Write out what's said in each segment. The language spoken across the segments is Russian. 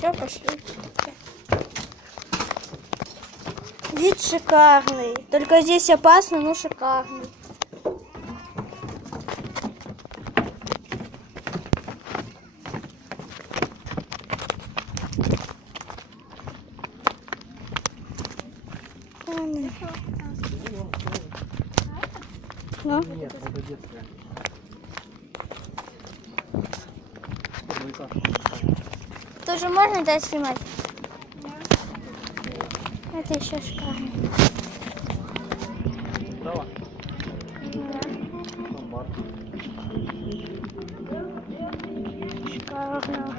Все, пошли. Вид шикарный. Только здесь опасно, но шикарный. Ну? Нет, это детская. Тоже можно дать снимать? Это еще шикарно. Право? Шикарно.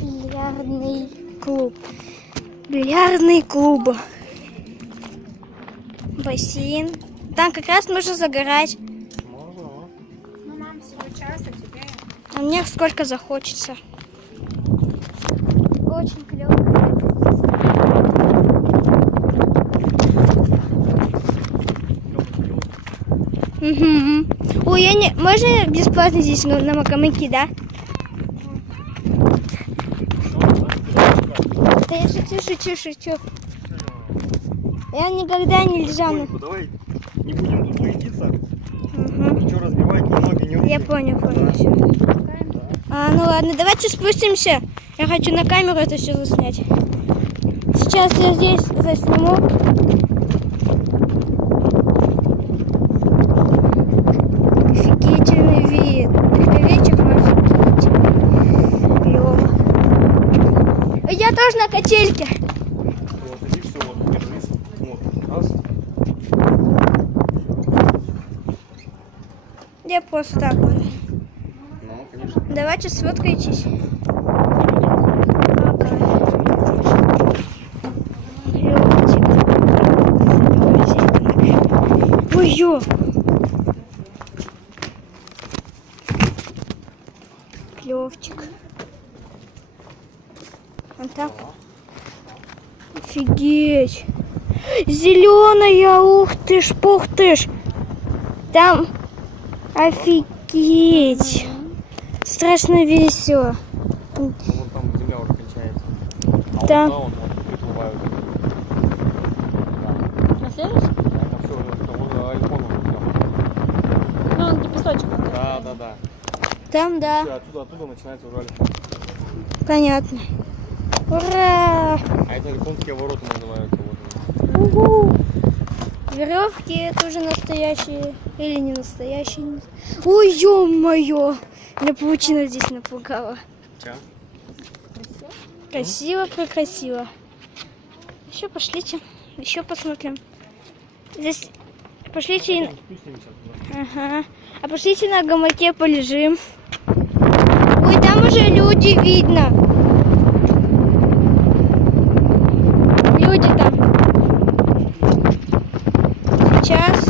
Бильярдный клуб. Бильярдный клуб. Бассейн. Там как раз можно загорать. Можно. Ну, нам всего час, а тебе... А мне сколько захочется. Очень клево. Угу. Ой, можно бесплатно здесь на Макамыке, да? Да я шучу. Я никогда не лежала. Давай не будем тут суетиться. Угу. Ничего разбивать, ни ноги, ни руки. Я понял. Всё. Ну ладно, давайте спустимся. Я хочу на камеру это все заснять. Сейчас я здесь засниму. Офигительный вид. Только вечер, но офигительный. Клево. Я тоже на качельке. Вот, садишься, вот, держись. Вот, раз. Я просто так вот. Ну, конечно. Давайте сфоткайтесь. Ой-ё! Клевчик. Вот так. Офигеть! Зеленая, ух ты ж, пух ты ж! Там офигеть! Страшно весело. Ну, вон там земля уже кончается. А Да. вот туда вот приплывают. На следующий? Да, это все, это вот айфон уже все. Ну, он где песочек. Да. Там, да. Все, оттуда начинается уже альфон. Понятно. Ура! А это альфонские ворота называются. Вот. Угу. Веревки это уже настоящие или не настоящие. Ой, ё-моё! Меня паутина здесь напугала. Че? Красиво, прекрасиво. Еще пошлите, еще посмотрим. Здесь пошлите. Спустимся туда. Ага. А пошлите на гамаке полежим. Ой, там уже люди видно. Люди там. Сейчас.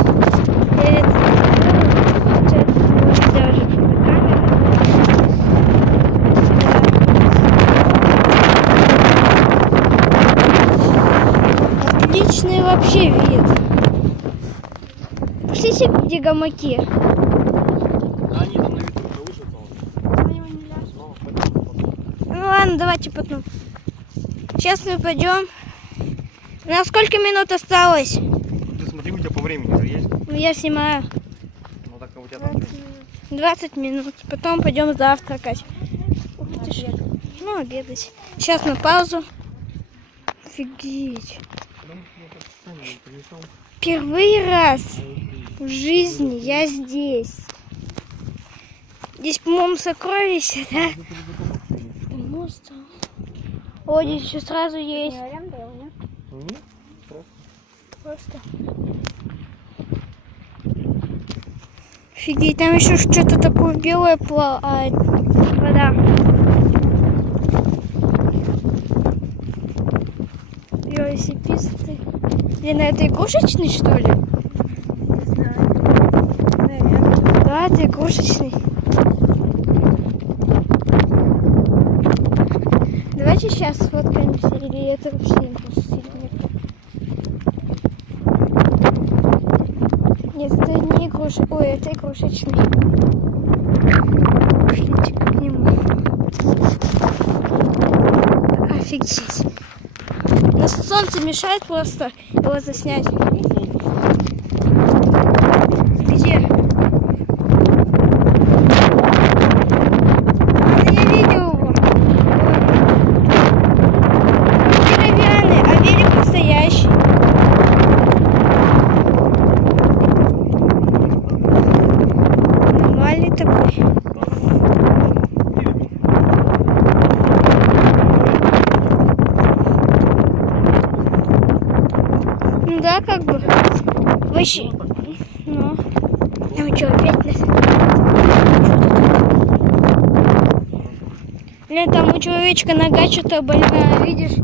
Отличный вообще вид. Пошлите, где гамаки. Да, они там на ветру колышутся. Ну ладно, давайте потом. Сейчас мы пойдем. На сколько минут осталось? Ты смотри, у тебя по времени уже есть. Ну, я снимаю. Ну так у тебя там. 20 минут. Потом пойдем завтракать. Ух ты ж. Ну, обедать. Сейчас на паузу. Офигеть. Первый раз в жизни я здесь. Здесь, по-моему, сокровища, да? Мост. О, здесь еще сразу есть. Просто. Офигеть, там еще что-то такое белое плавает. Вода. Велосипедисты. Блин, это игрушечный, что ли? Не знаю. Наверное. Да, это игрушечный. Давайте сейчас сфоткаемся, или это вообще не Нет, это не игрушечный. Ой, это игрушечный. Пошлите к нему. Офигеть. Но солнце мешает просто его заснять. Где? Я видел его. Деревянный, а велик настоящий. Нормальный такой. Ну да, как бы. Вообще. Ну. А вы что, опять нас? Блин, там у человечка нога что-то больная, видишь?